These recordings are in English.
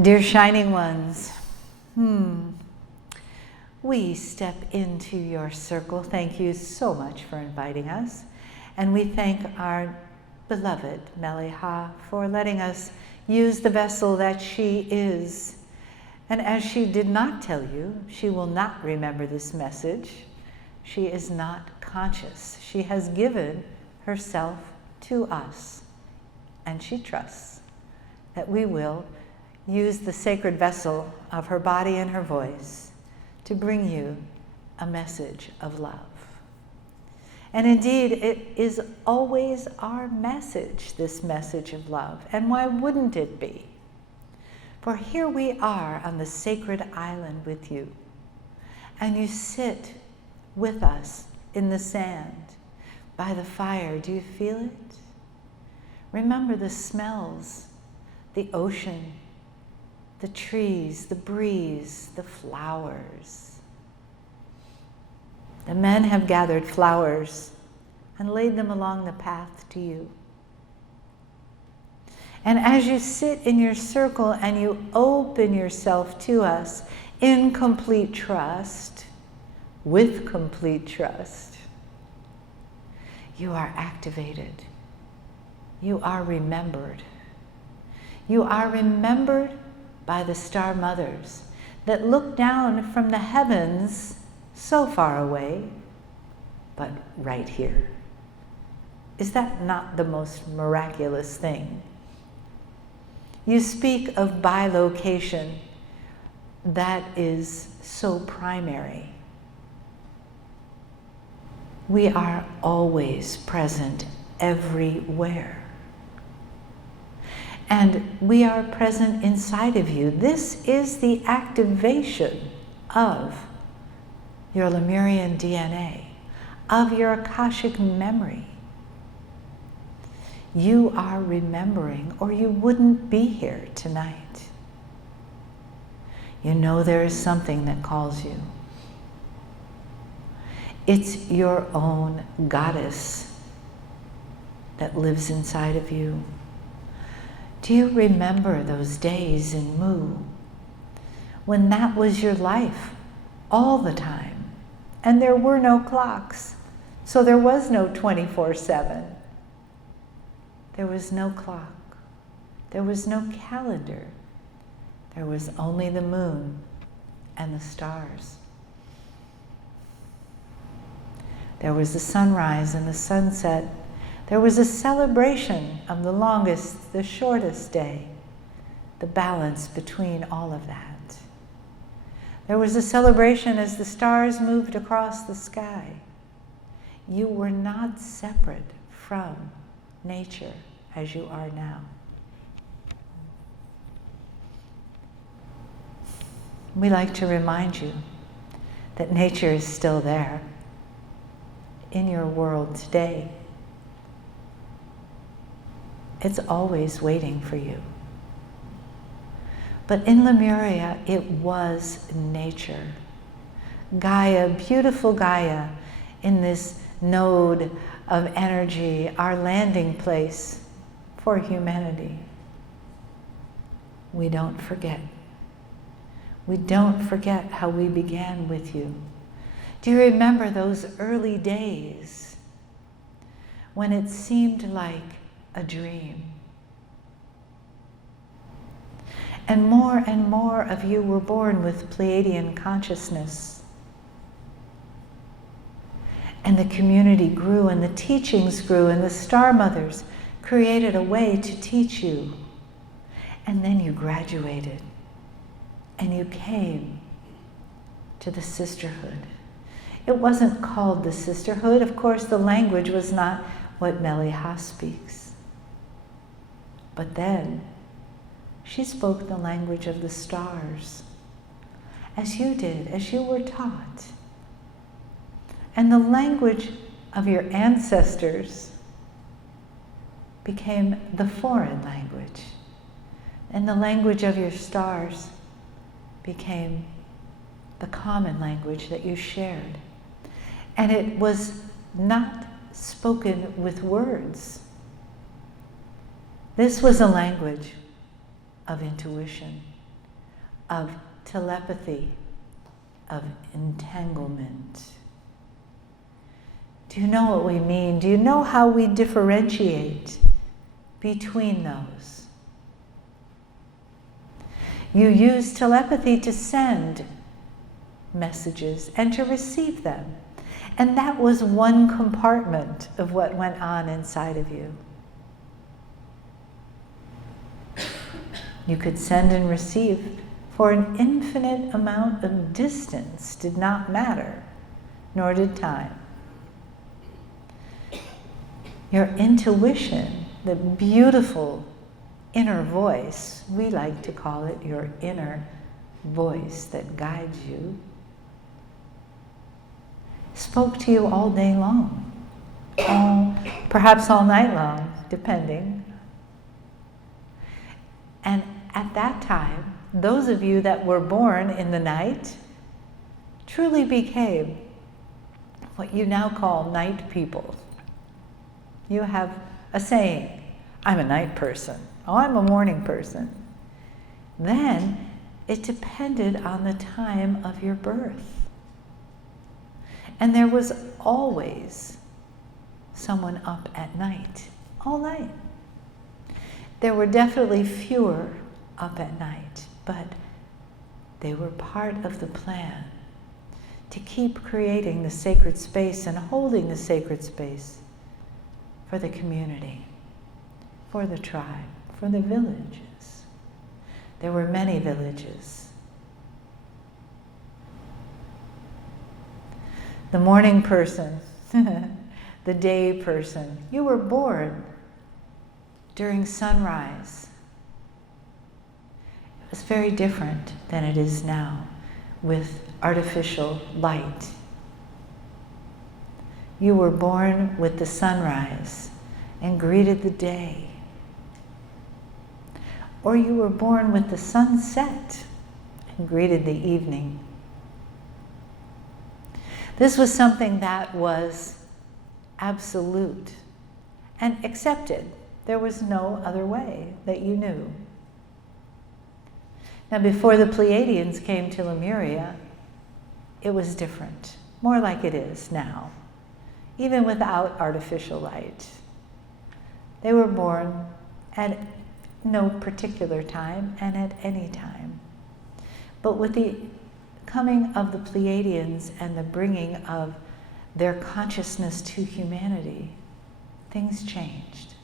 Dear Shining Ones, we step into your circle. Thank you so much for inviting us. And we thank our beloved Mele'ha for letting us use the vessel that she is. And as she did not tell you, she will not remember this message. She is not conscious. She has given herself to us. And she trusts that we will use the sacred vessel of her body and her voice to bring you a message of love. And indeed, it is always our message, this message of love. And why wouldn't it be? For here we are on the sacred island with you, and you sit with us in the sand by the fire. Do you feel it? Remember the smells, the ocean, the trees, the breeze, the flowers. The men have gathered flowers and laid them along the path to you. And as you sit in your circle and you open yourself to us in complete trust, with complete trust, you are activated. You are remembered. You are remembered by the star mothers that look down from the heavens so far away, but right here. Is that not the most miraculous thing? You speak of bilocation. That is so primary. We are always present everywhere. And we are present inside of you. This is the activation of your Lemurian DNA, of your Akashic memory. You are remembering, or you wouldn't be here tonight. You know there is something that calls you. It's your own goddess that lives inside of you. Do you remember those days in Mu when that was your life all the time and there were no clocks, so there was no 24/7. There was no clock. There was no calendar. There was only the moon and the stars. There was the sunrise and the sunset. There was a celebration of the longest, the shortest day, the balance between all of that. There was a celebration as the stars moved across the sky. You were not separate from nature as you are now. We like to remind you that nature is still there in your world today. It's always waiting for you. But in Lemuria, it was nature. Gaia, beautiful Gaia, in this node of energy, our landing place for humanity. We don't forget. We don't forget how we began with you. Do you remember those early days when it seemed like a dream? And more of you were born with Pleiadian consciousness. And the community grew, and the teachings grew, and the star mothers created a way to teach you. And then you graduated, and you came to the Sisterhood. It wasn't called the Sisterhood. Of course, the language was not what Mele'ha speaks. But then, she spoke the language of the stars, as you did, as you were taught. And the language of your ancestors became the foreign language. And the language of your stars became the common language that you shared. And it was not spoken with words. This was a language of intuition. of telepathy, of entanglement. Do you know what we mean? Do you know how we differentiate between those? You use telepathy to send messages and to receive them. And that was one compartment of what went on inside of you. You could send and receive for an infinite amount of distance, did not matter, nor did time. Your intuition, the beautiful inner voice, we like to call it your inner voice that guides you, spoke to you all day long, perhaps all night long, depending. And at that time, those of you that were born in the night truly became what you now call night people. You have a saying, I'm a night person. Oh, I'm a morning person. Then it depended on the time of your birth. And there was always someone up at night, all night. There were definitely fewer up at night, but they were part of the plan to keep creating the sacred space and holding the sacred space for the community, for the tribe, for the villages. There were many villages. The morning person, the day person, you were born during sunrise. It was very different than it is now with artificial light. You were born with the sunrise and greeted the day. Or you were born with the sunset and greeted the evening. This was something that was absolute and accepted. There was no other way that you knew. Now, before the Pleiadians came to Lemuria, it was different, more like it is now, even without artificial light. They were born at no particular time and at any time. But with the coming of the Pleiadians and the bringing of their consciousness to humanity, things changed.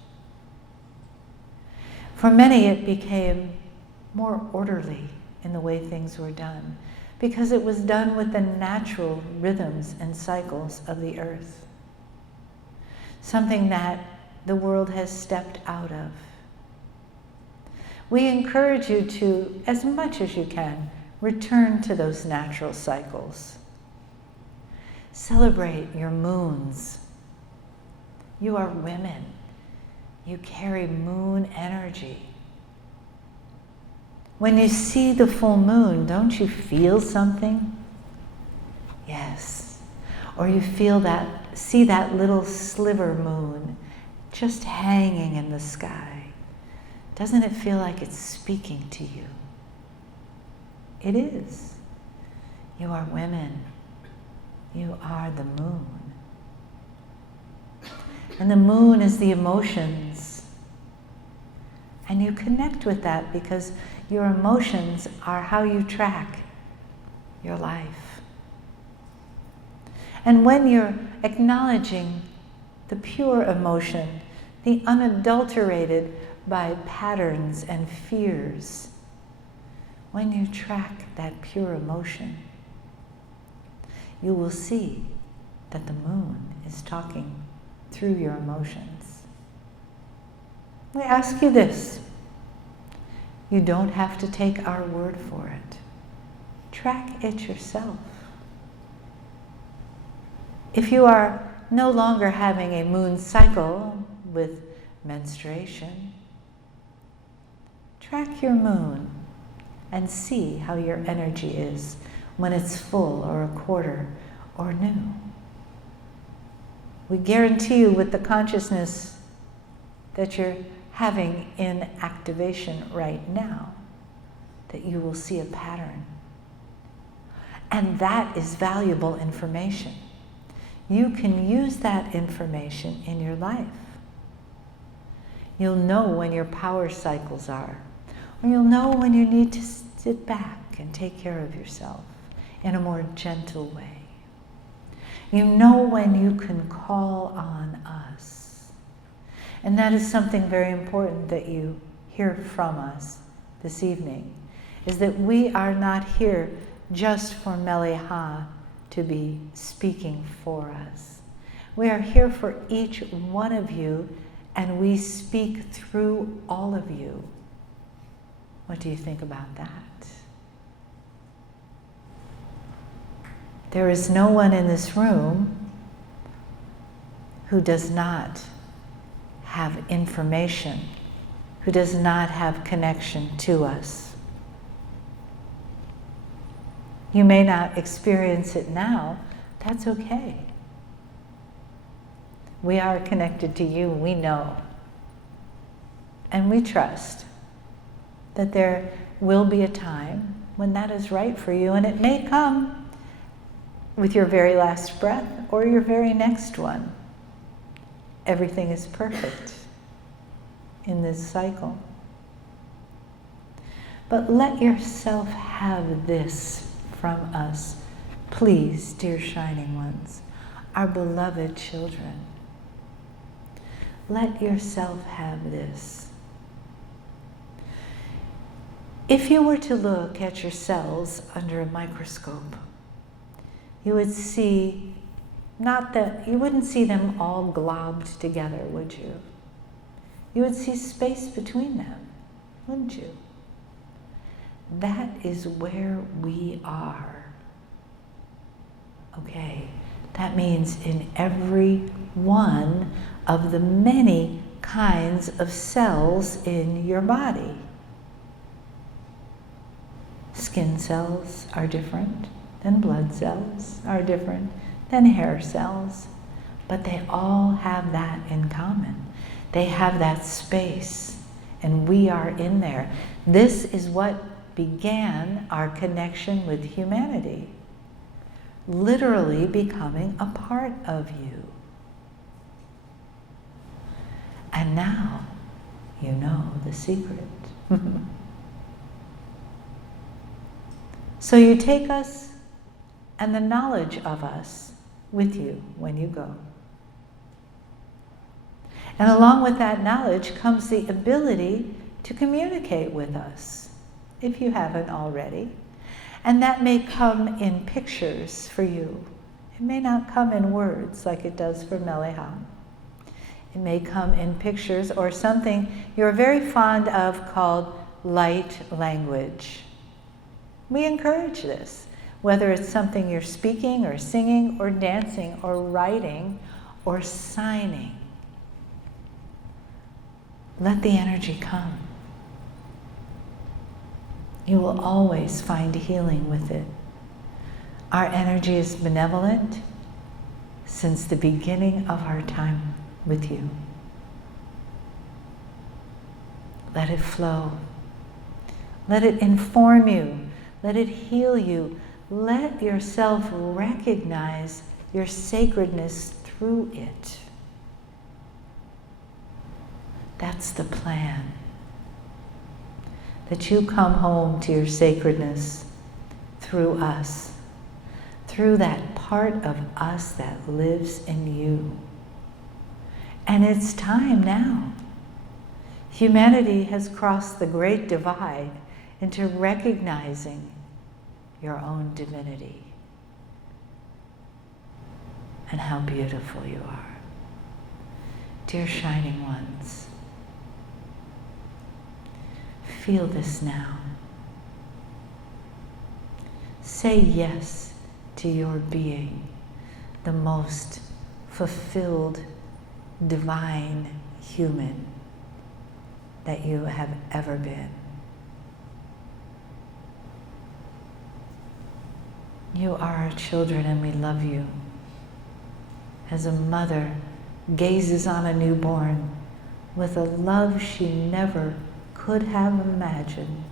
For many, it became more orderly in the way things were done, because it was done with the natural rhythms and cycles of the earth. Something that the world has stepped out of. We encourage you to, as much as you can, return to those natural cycles. Celebrate your moons. You are women. You carry moon energy. When you see the full moon, don't you feel something? Yes. Or you see that little sliver moon just hanging in the sky. Doesn't it feel like it's speaking to you? It is. You are women. You are the moon. And the moon is the emotions. And you connect with that because your emotions are how you track your life. And when you're acknowledging the pure emotion, the unadulterated by patterns and fears, when you track that pure emotion, you will see that the moon is talking through your emotions. We ask you this. You don't have to take our word for it. Track it yourself. If you are no longer having a moon cycle with menstruation, track your moon and see how your energy is when it's full or a quarter or new. We guarantee you with the consciousness that you're having in activation right now, that you will see a pattern. And that is valuable information. You can use that information in your life. You'll know when your power cycles are, or you'll know when you need to sit back and take care of yourself in a more gentle way. You know when you can call on us. And that is something very important that you hear from us this evening, is that we are not here just for Mele'ha to be speaking for us. We are here for each one of you, and we speak through all of you. What do you think about that? There is no one in this room who does not have information, who does not have connection to us. You may not experience it now. That's okay. We are connected to you, we know. And we trust that there will be a time when that is right for you, and it may come with your very last breath or your very next one. Everything is perfect in this cycle. But let yourself have this from us, please, dear shining ones, our beloved children. Let yourself have this. If you were to look at your cells under a microscope, you would see, you wouldn't see them all globbed together, would you? You would see space between them, wouldn't you? That is where we are. Okay, that means in every one of the many kinds of cells in your body. Skin cells are different than blood cells, are different than hair cells, but they all have that in common. They have that space, and we are in there. This is what began our connection with humanity, literally becoming a part of you. And now you know the secret. So you take us and the knowledge of us with you when you go. And along with that knowledge comes the ability to communicate with us, if you haven't already. And that may come in pictures for you. It may not come in words like it does for Mele'ha. It may come in pictures or something you're very fond of called light language. We encourage this, whether it's something you're speaking or singing or dancing or writing or signing. Let the energy come. You will always find healing with it. Our energy is benevolent since the beginning of our time with you. Let it flow. Let it inform you. Let it heal you. Let yourself recognize your sacredness through it. That's the plan. That you come home to your sacredness through us, through that part of us that lives in you. And it's time now. Humanity has crossed the great divide into recognizing your own divinity and how beautiful you are. Dear shining ones, feel this now. Say yes to your being, the most fulfilled, divine human that you have ever been. You are our children and we love you. As a mother gazes on a newborn with a love she never could have imagined,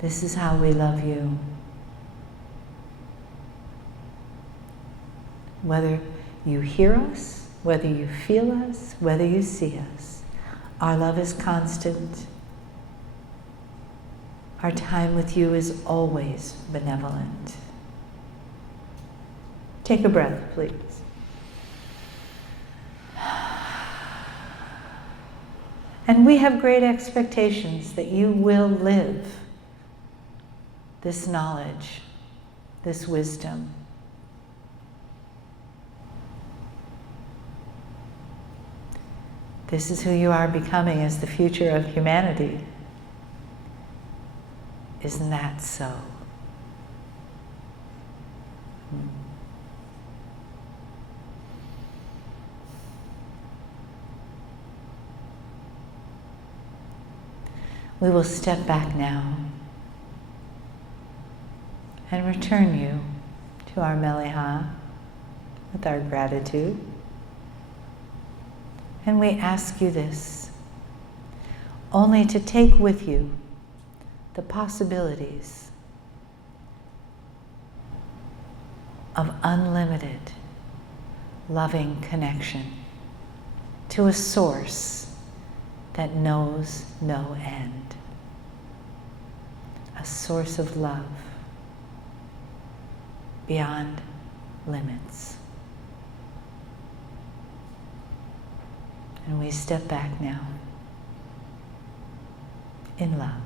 This is how we love you. Whether you hear us, whether you feel us, whether you see us, our love is constant. Our time with you is always benevolent. Take a breath, please. And we have great expectations that you will live this knowledge, this wisdom. This is who you are becoming as the future of humanity. Isn't that so? We will step back now and return you to our Mele'ha with our gratitude. And we ask you this, only to take with you the possibilities of unlimited, loving connection to a source that knows no end, a source of love beyond limits. And we step back now in love.